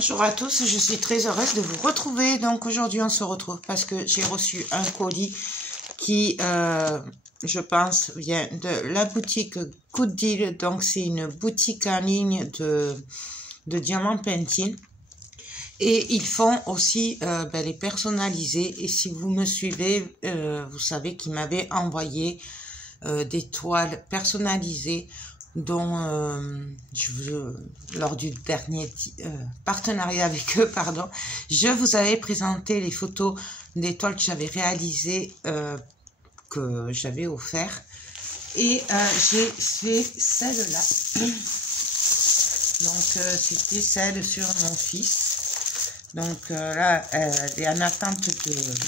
Bonjour à tous, je suis très heureuse de vous retrouver. Donc aujourd'hui on se retrouve parce que j'ai reçu un colis qui, je pense, vient de la boutique Good Deal. Donc c'est une boutique en ligne de diamants Pantene. Et ils font aussi les personnalisés. Et si vous me suivez, vous savez qu'ils m'avaient envoyé des toiles personnalisées dont lors du dernier partenariat avec eux, pardon, je vous avais présenté les photos des toiles que j'avais réalisées, que j'avais offert. Et j'ai fait celle-là. Donc c'était celle sur mon fils. Donc là, elle est en attente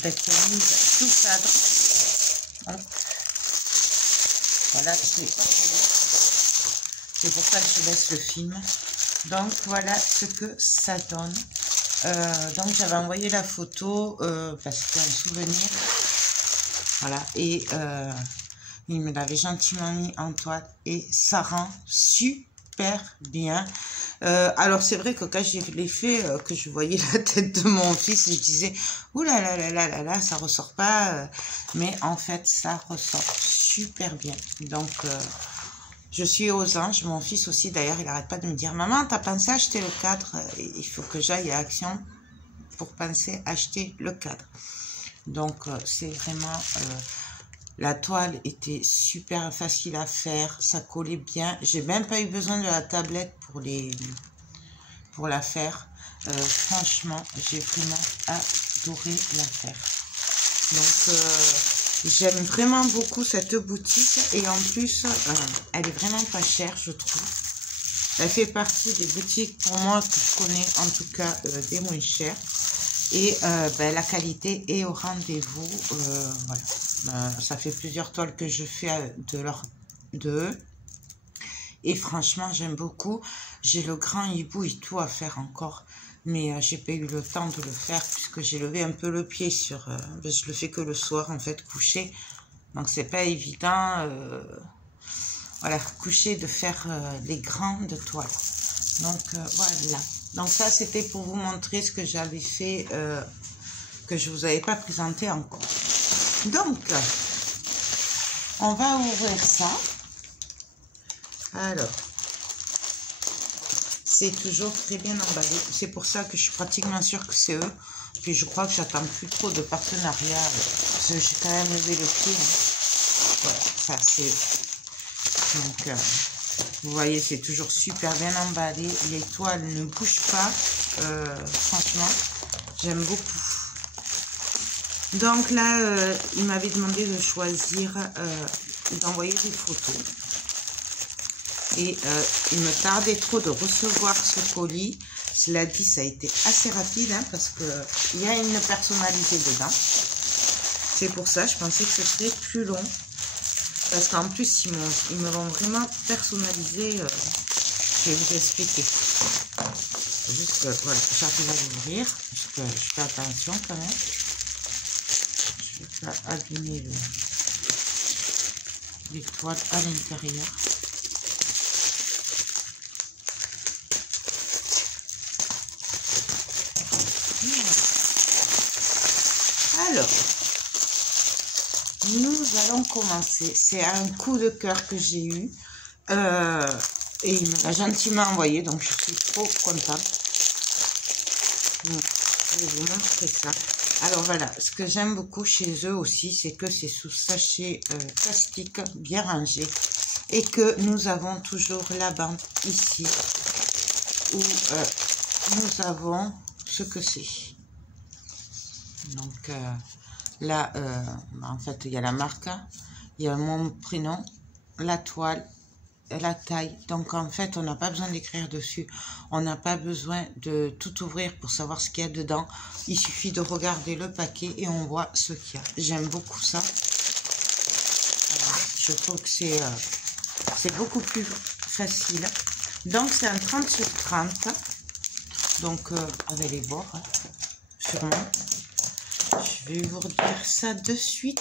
d'être mise sous cadre. Hop. Voilà, je l'ai pas trouvé. C'est pour ça que je laisse le film. Donc voilà ce que ça donne. Donc j'avais envoyé la photo parce que c'était un souvenir. Voilà, et il me l'avait gentiment mis en toile et ça rend super bien. Alors c'est vrai que quand je l'ai fait, que je voyais la tête de mon fils, je disais ouh là là là là là là, ça ressort pas. Mais en fait ça ressort super bien. Donc je suis aux anges. Mon fils aussi d'ailleurs, il n'arrête pas de me dire maman, t'as pensé acheter le cadre? Il faut que j'aille à Action pour penser acheter le cadre. Donc c'est vraiment la toile était super facile à faire, ça collait bien. J'ai même pas eu besoin de la tablette pour la faire. Franchement, j'ai vraiment adoré la faire. Donc j'aime vraiment beaucoup cette boutique et en plus elle est vraiment pas chère, je trouve. Elle fait partie des boutiques pour moi que je connais en tout cas des moins chères. Et la qualité est au rendez-vous. Voilà. Ça fait plusieurs toiles que je fais d'eux. Et franchement, j'aime beaucoup. J'ai le grand hibou et tout à faire encore. Mais j'ai pas eu le temps de le faire puisque j'ai levé un peu le pied sur... je le fais que le soir, en fait, coucher. Donc, c'est pas évident, voilà, coucher, de faire les grandes toiles. Donc, voilà. Donc ça, c'était pour vous montrer ce que j'avais fait, que je ne vous avais pas présenté encore. Donc, on va ouvrir ça. Alors, c'est toujours très bien emballé. C'est pour ça que je suis pratiquement sûre que c'est eux. Puis je crois que j'attends plus trop de partenariats. Parce que j'ai quand même levé le pied. Hein. Voilà, ça c'est eux. Donc... vous voyez, c'est toujours super bien emballé. Les toiles ne bougent pas. Franchement, j'aime beaucoup. Donc là, il m'avait demandé de choisir, d'envoyer des photos. Et il me tardait trop de recevoir ce colis. Cela dit, ça a été assez rapide hein, parce qu'il y a une personnalisée dedans. C'est pour ça, je pensais que ce serait plus long. Parce qu'en plus, ils me l'ont vraiment personnalisé. Je vais vous expliquer. Juste que, voilà, j'arrive à l'ouvrir. Parce que je fais attention quand même. Je ne vais pas abîmer les toiles à l'intérieur. Alors... nous allons commencer. C'est un coup de cœur que j'ai eu. Et il me l'a gentiment envoyé. Donc, je suis trop contente. Donc, je vais vous montrer ça. Alors, voilà. Ce que j'aime beaucoup chez eux aussi, c'est que c'est sous sachet plastique, bien rangé. Et que nous avons toujours la bande ici. Où nous avons ce que c'est. Donc... là, en fait, il y a la marque, il y a mon prénom, la toile, la taille. Donc, en fait, on n'a pas besoin d'écrire dessus. On n'a pas besoin de tout ouvrir pour savoir ce qu'il y a dedans. Il suffit de regarder le paquet et on voit ce qu'il y a. J'aime beaucoup ça. Je trouve que c'est beaucoup plus facile. Donc, c'est un 30 sur 30. Donc, avec les bords, hein, sûrement. Je vais vous dire ça de suite.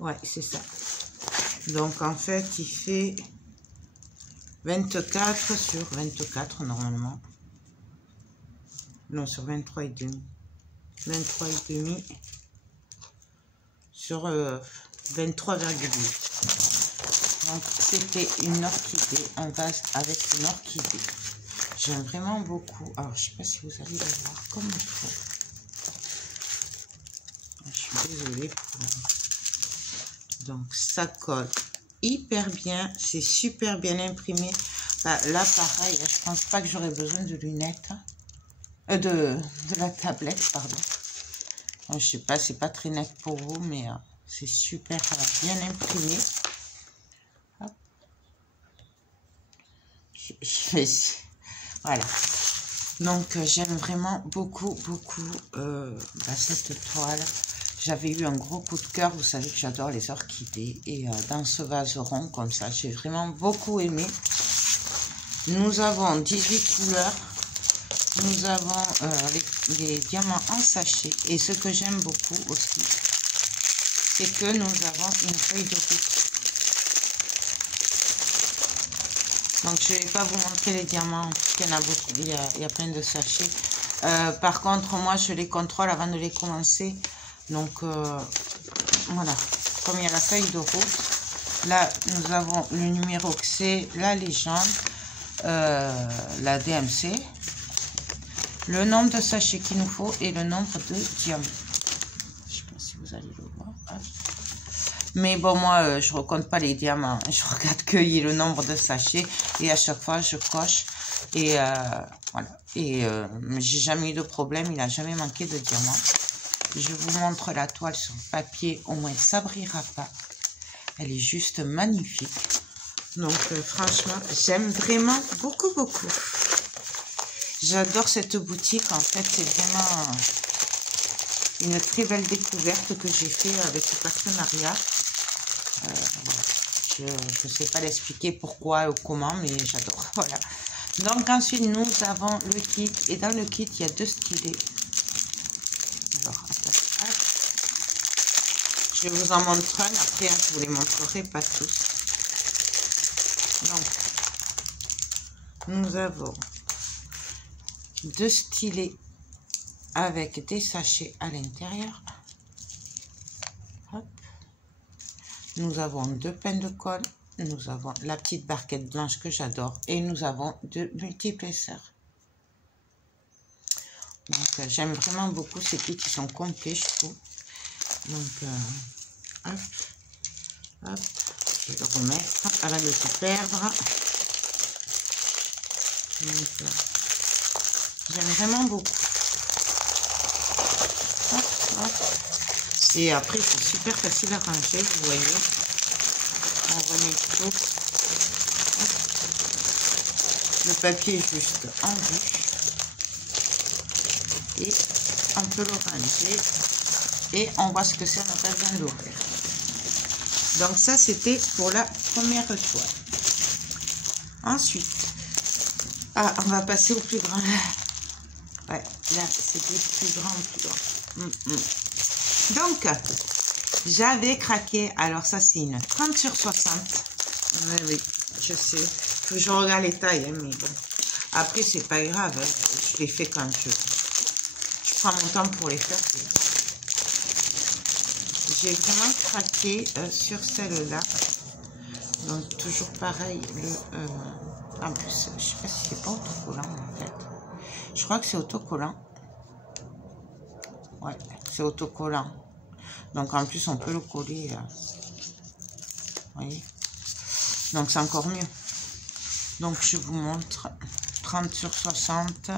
Ouais, c'est ça. Donc, en fait, il fait 24 sur 24 normalement. Non, sur 23 et demi. 23 et demi sur 23,8. Donc c'était une orchidée, un vase avec une orchidée. J'aime vraiment beaucoup. Alors je sais pas si vous allez le voir comme il faut. Je suis désolée pour... Donc ça colle hyper bien, c'est super bien imprimé. Bah, là pareil, je pense pas que j'aurais besoin de lunettes, de la tablette, pardon. Je sais pas, c'est pas très net pour vous, mais c'est super bien imprimé. Hop. Voilà. Donc j'aime vraiment beaucoup cette toile. J'avais eu un gros coup de cœur, vous savez que j'adore les orchidées, et dans ce vase rond comme ça, j'ai vraiment beaucoup aimé. Nous avons 18 couleurs, nous avons les diamants en sachet, et ce que j'aime beaucoup aussi, c'est que nous avons une feuille de route. Donc je ne vais pas vous montrer les diamants, il y en a beaucoup, il y a plein de sachets. Par contre, moi je les contrôle avant de les commencer. Donc voilà, comme il y a la feuille de route, là nous avons le numéro que c'est la légende, la DMC, le nombre de sachets qu'il nous faut et le nombre de diamants. Je ne sais pas si vous allez le voir. Mais bon, moi je ne recompte pas les diamants, je regarde qu'il y ait le nombre de sachets et à chaque fois je coche et voilà. Et j'ai jamais eu de problème, il n'a jamais manqué de diamants. Je vous montre la toile sur le papier, au moins ça ne brillera pas. Elle est juste magnifique. Donc franchement, j'aime vraiment beaucoup. J'adore cette boutique. En fait, c'est vraiment une très belle découverte que j'ai fait avec ce partenariat. Je ne sais pas l'expliquer pourquoi ou comment, mais j'adore. Voilà. Donc ensuite, nous avons le kit. Et dans le kit, il y a 2 stylets. Alors, je vous en montre un, après je vous les montrerai pas tous. Donc, nous avons 2 stylets avec des sachets à l'intérieur. Nous avons 2 peints de colle, nous avons la petite barquette blanche que j'adore et nous avons 2 multi-épaisseurs. Donc j'aime vraiment beaucoup ces kits qui sont complets, je trouve. Donc hop, je vais le remettre avant de se perdre. J'aime vraiment beaucoup. Hop. Et après c'est super facile à ranger, vous voyez. On remet tout. Hop. Le papier est juste en vue. Et on peut le ranger. Et on voit ce que c'est, on n'a pas besoin de l'ouvrir. Donc ça, c'était pour la première toile. Ensuite, on va passer au plus grand. Ouais, là, c'est plus grand. Donc, j'avais craqué. Alors ça, c'est une 30 sur 60. Oui, je sais. Faut que je regarde les tailles, hein, mais bon. Après, c'est pas grave. Hein. Je les fais quand je prends mon temps pour les faire. J'ai vraiment craqué sur celle-là. Donc, toujours pareil. En plus, je sais pas si c'est pas autocollant, en fait. Je crois que c'est autocollant. Ouais, c'est autocollant. Donc, en plus, on peut le coller. Vous voyez? Donc, c'est encore mieux. Donc, je vous montre. 30 sur 60.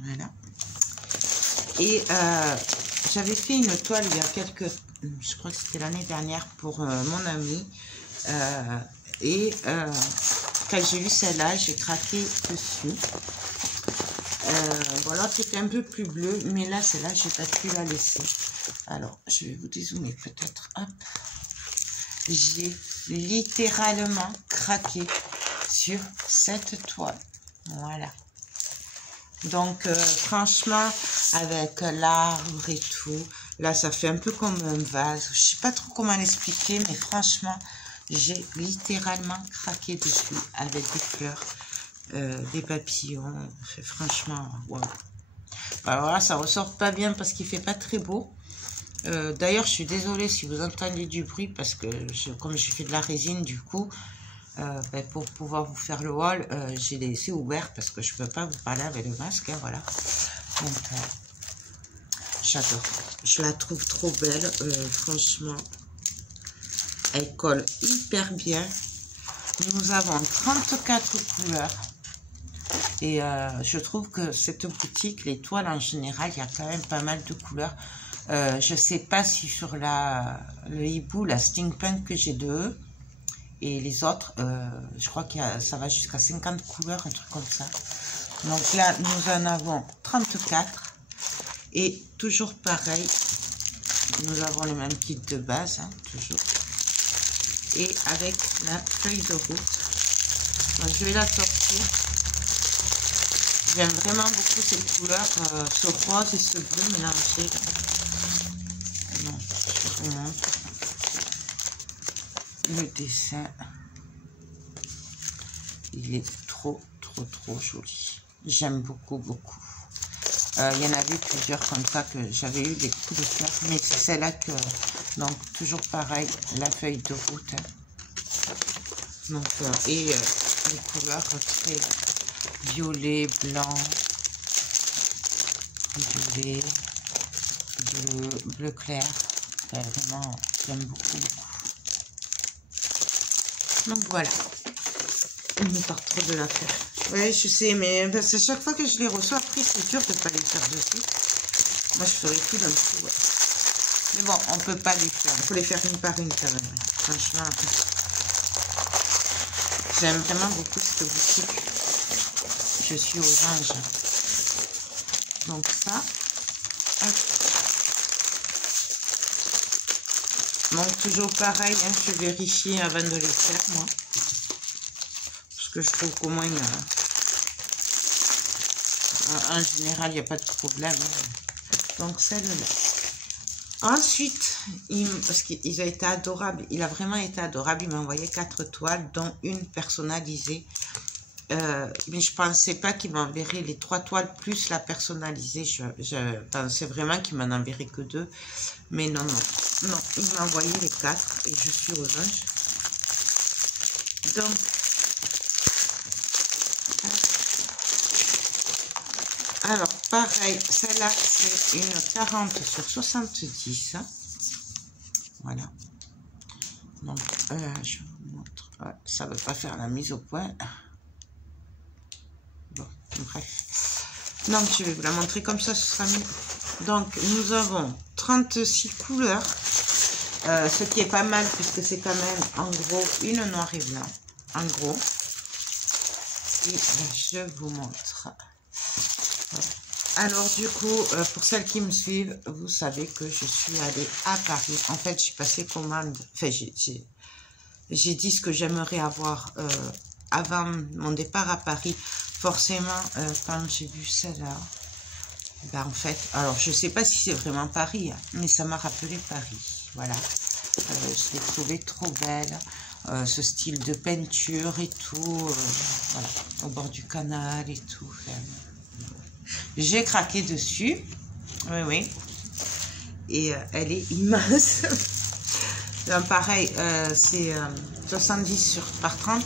Voilà. Et j'avais fait une toile il y a quelques... Je crois que c'était l'année dernière pour mon ami. Quand j'ai vu celle-là, j'ai craqué dessus. Voilà, c'était un peu plus bleu, mais là, celle-là, j'ai pas pu la laisser. Alors, je vais vous dézoomer peut-être. Hop. J'ai littéralement craqué sur cette toile. Voilà. Donc, franchement, avec l'arbre et tout, là, ça fait un peu comme un vase. Je sais pas trop comment l'expliquer, mais franchement, J'ai littéralement craqué dessus avec des fleurs, des papillons. Franchement, wow. Alors là, ça ressort pas bien parce qu'il fait pas très beau. D'ailleurs, je suis désolée si vous entendez du bruit parce que comme j'ai fait de la résine, du coup, pour pouvoir vous faire le haul, j'ai laissé ouvert parce que je peux pas vous parler avec le masque, hein, voilà. Donc, j'adore. Je la trouve trop belle, franchement. Elle colle hyper bien. Nous avons 34 couleurs. Et je trouve que cette boutique, les toiles en général, il y a quand même pas mal de couleurs. Je sais pas si sur le hibou, la steampunk que j'ai de eux, et les autres, je crois que ça va jusqu'à 50 couleurs, un truc comme ça. Donc là, nous en avons 34. Et toujours pareil, nous avons le même kit de base, hein, toujours. Et avec la feuille de route. Donc, je vais la sortir. J'aime vraiment beaucoup cette couleur, ce rose et ce bleu mélangé. Non, je vous montre le dessin. Il est trop joli. J'aime beaucoup. Il y en avait plusieurs comme ça que j'avais eu des coups de cœur, mais c'est celle-là que... Donc, toujours pareil, la feuille de route. Hein. Donc, et les couleurs très violet, blanc, violet, bleu clair. Vraiment, j'aime beaucoup. Donc, voilà. Il me part trop de la faire. Oui, je sais, mais parce que chaque fois que je les reçois, après, c'est dur de ne pas les faire dessus. Moi, je ferais tout d'un coup, ouais. Mais bon, on peut pas les faire. Il faut les faire une par une, quand même. Franchement, j'aime vraiment beaucoup cette boutique. Je suis aux anges. Donc ça. Hop. Donc, toujours pareil, hein, je vérifie avant de les faire, moi. Parce que je trouve qu'au moins, en général, il n'y a pas de problème. Donc, celle-là. Ensuite, parce qu'il a été adorable, il a vraiment été adorable. Il m'a envoyé 4 toiles, dont une personnalisée. Mais je pensais pas qu'il m'enverrait les 3 toiles plus la personnalisée. Je pensais vraiment qu'il m'en enverrait que 2. Mais non, il m'a envoyé les 4 et je suis aux anges. Donc, alors, pareil, celle-là, c'est une 40 sur 70. Voilà. Donc, je vous montre. Ouais, ça ne veut pas faire la mise au point. Bon, bref. Donc, je vais vous la montrer comme ça, ce sera mieux. Donc, nous avons 36 couleurs. Ce qui est pas mal, puisque c'est quand même, en gros, une noir et blanc. En gros. Et je vous montre. Alors du coup, pour celles qui me suivent, vous savez que je suis allée à Paris. En fait, j'ai passé commande, enfin j'ai dit ce que j'aimerais avoir avant mon départ à Paris. Forcément, quand j'ai vu celle-là, ben en fait, alors je sais pas si c'est vraiment Paris, hein, mais ça m'a rappelé Paris. Voilà, je l'ai trouvée trop belle. Ce style de peinture et tout, voilà, au bord du canal et tout. Enfin, j'ai craqué dessus, oui, et elle est immense. Donc, pareil, c'est 70 par 30,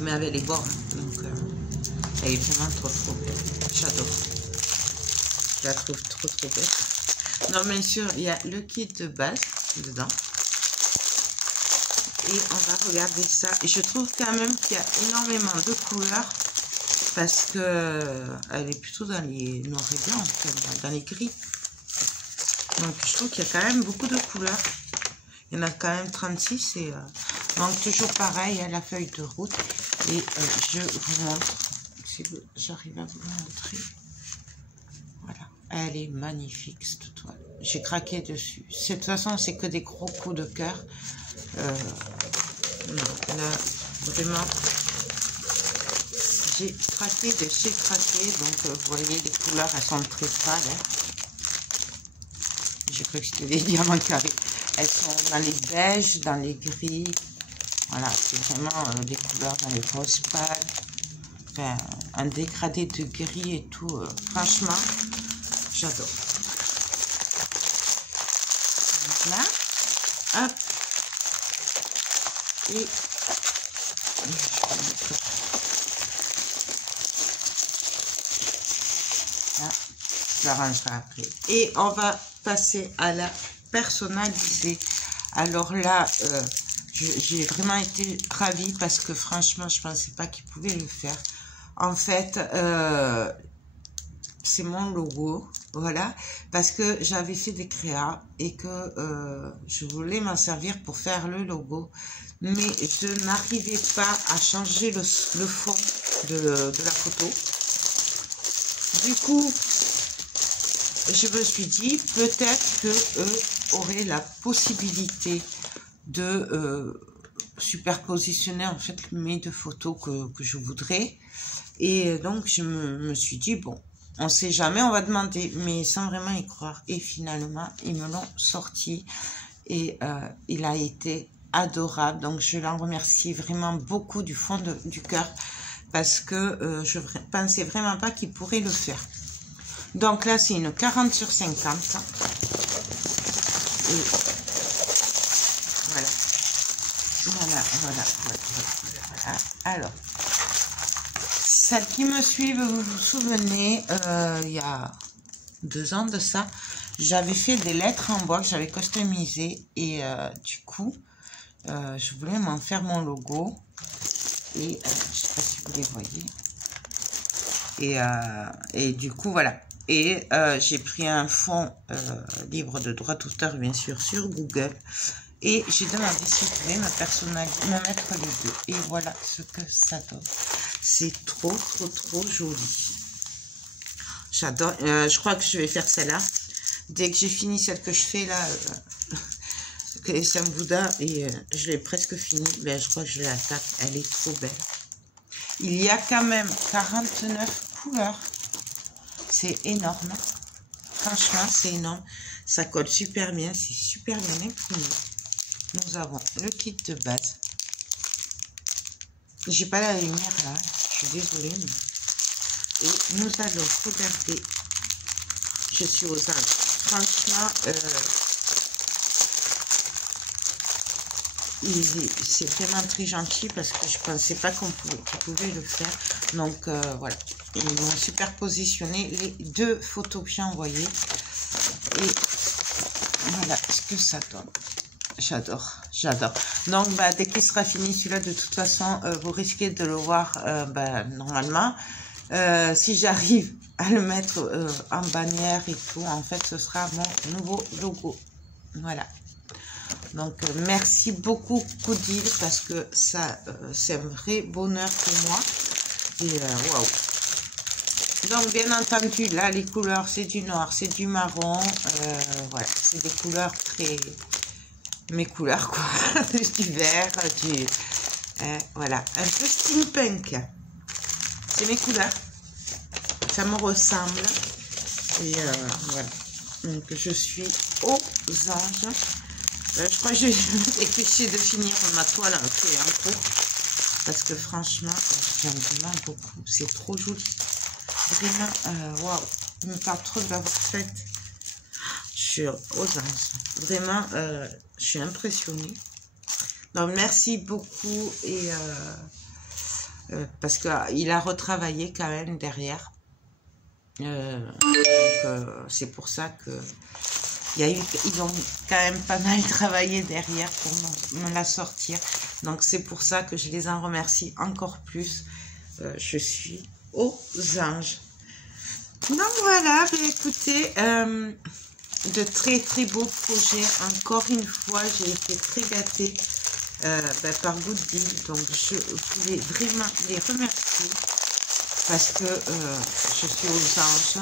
mais avec les bords, hein. Donc elle est vraiment trop belle. J'adore. Je la trouve trop belle. Non, bien sûr, il y a le kit de base dedans. Et on va regarder ça. Et je trouve quand même qu'il y a énormément de couleurs. Parce que elle est plutôt dans les noirs et blancs, en fait, dans les gris. Donc je trouve qu'il y a quand même beaucoup de couleurs. Il y en a quand même 36. Et, donc toujours pareil, à la feuille de route. Et je vous montre, si j'arrive à vous montrer. Voilà, elle est magnifique cette toile. J'ai craqué dessus. De toute façon, c'est que des gros coups de cœur. Non, là, vraiment... J'ai craqué de chez craqué, donc vous voyez les couleurs, elles sont très pâles. Hein. J'ai cru que c'était des diamants carrés. Elles sont dans les beiges, dans les gris, Voilà, c'est vraiment des couleurs dans les roses pâles. Enfin, un dégradé de gris et tout. Franchement, j'adore. Là, hop. Et là, je l'arrangerai après. Et on va passer à la personnaliser. Alors là, j'ai vraiment été ravie parce que franchement, je ne pensais pas qu'il pouvait le faire. En fait, c'est mon logo, voilà, parce que j'avais fait des créas et que je voulais m'en servir pour faire le logo, mais je n'arrivais pas à changer le fond de la photo. Du coup, je me suis dit peut-être que eux auraient la possibilité de superpositionner en fait mes deux photos que je voudrais. Et donc je me suis dit bon, on sait jamais, on va demander, mais sans vraiment y croire. Et finalement ils me l'ont sorti et il a été adorable. Donc je l'en remercie vraiment beaucoup du fond du cœur parce que je pensais vraiment pas qu'il pourrait le faire. Donc là c'est une 40 sur 50 et voilà. Alors, celles qui me suivent, vous vous souvenez, il y a 2 ans de ça, j'avais fait des lettres en bois que j'avais customisées et du coup, je voulais m'en faire mon logo et je sais pas si vous les voyez. Et du coup, voilà. Et j'ai pris un fond libre de droit d'auteur, bien sûr, sur Google. Et j'ai demandé si je pouvais me mettre les deux. Et voilà ce que ça donne. C'est trop joli. J'adore. Je crois que je vais faire celle-là. Dès que j'ai fini celle que je fais là, que c'est un Bouddha, et je l'ai presque fini. Ben, je crois que je l'attaque. Elle est trop belle. Il y a quand même 49 couleurs. C'est énorme. Franchement, c'est énorme. Ça colle super bien. C'est super bien imprimé. Nous avons le kit de base. J'ai pas la lumière là, je suis désolée. Mais... Et nous allons regarder. Je suis aux Alpes. Franchement, c'est vraiment très gentil parce que je pensais pas qu'il pouvait le faire. Donc voilà, ils m'ont super positionné les 2 photos que j'ai envoyées. Et voilà ce que ça donne. J'adore. Donc, bah, dès qu'il sera fini, celui-là, de toute façon, vous risquez de le voir normalement. Si j'arrive à le mettre en bannière et tout, en fait, ce sera mon nouveau logo. Voilà. Donc, merci beaucoup, Coudil, parce que ça, c'est un vrai bonheur pour moi. Et waouh. Donc, bien entendu, là, les couleurs, c'est du noir, c'est du marron. Voilà, c'est des couleurs très... mes couleurs quoi, du vert, voilà, un peu steampunk, c'est mes couleurs, ça me ressemble, et voilà, donc je suis aux anges. Je crois que je vais essayer de finir ma toile en cours, parce que franchement, j'aime vraiment beaucoup, c'est trop joli, vraiment, waouh, je me parle trop de l'avoir faite. Je suis aux anges. Vraiment, je suis impressionnée. Donc, merci beaucoup. Et parce qu'il a retravaillé quand même derrière. C'est pour ça que ils ont quand même pas mal travaillé derrière pour me la sortir. Donc, c'est pour ça que je les en remercie encore plus. Je suis aux anges. Donc, voilà. Écoutez... de très beaux projets. Encore une fois, j'ai été très gâtée par Goodwill. Donc, je voulais vraiment les remercier parce que je suis aux anges,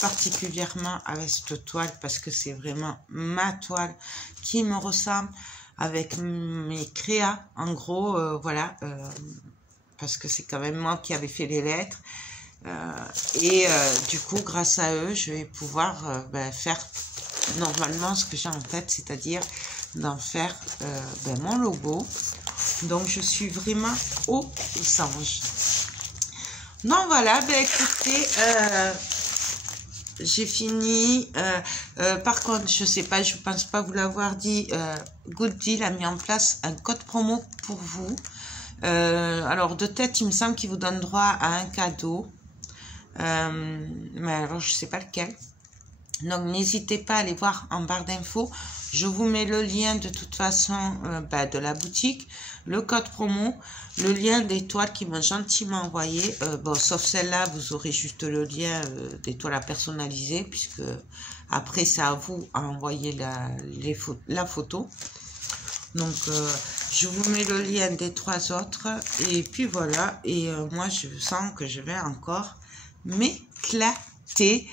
particulièrement avec cette toile parce que c'est vraiment ma toile qui me ressemble avec mes créas. En gros, voilà, parce que c'est quand même moi qui avais fait les lettres. Du coup, grâce à eux, je vais pouvoir faire normalement ce que j'ai en tête, c'est-à-dire d'en faire mon logo. Donc, je suis vraiment aux anges. Donc, voilà, ben écoutez, j'ai fini. Par contre, je sais pas, je pense pas vous l'avoir dit, Good Deal a mis en place un code promo pour vous. Alors, de tête, il me semble qu'il vous donne droit à un cadeau. Mais alors, je sais pas lequel. Donc, n'hésitez pas à aller voir en barre d'infos. Je vous mets le lien de toute façon de la boutique, le code promo, le lien des toiles qu'ils m'ont gentiment envoyé. Bon, sauf celle-là, vous aurez juste le lien des toiles à personnaliser, puisque après, c'est à vous à envoyer la photo. Donc, je vous mets le lien des 3 autres. Et puis voilà. Et moi, je sens que je vais encore m'éclater.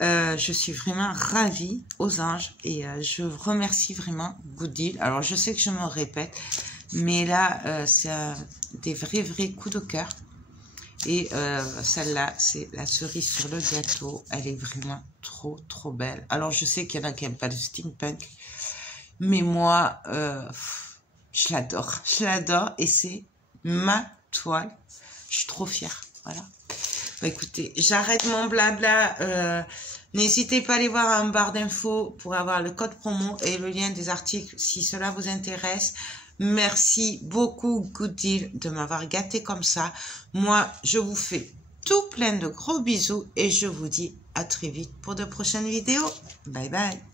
Je suis vraiment ravie aux anges et je remercie vraiment Good Deal. Alors, je sais que je me répète, mais là, c'est des vrais coups de cœur. Et celle-là, c'est la cerise sur le gâteau. Elle est vraiment trop belle. Alors, je sais qu'il y en a qui n'aiment pas le steampunk, mais moi, je l'adore. Je l'adore et c'est ma toile. Je suis trop fière. Voilà. Bah, écoutez, j'arrête mon blabla. N'hésitez pas à aller voir en barre d'infos pour avoir le code promo et le lien des articles si cela vous intéresse. Merci beaucoup Good Deal de m'avoir gâté comme ça. Moi, je vous fais tout plein de gros bisous et je vous dis à très vite pour de prochaines vidéos. Bye bye.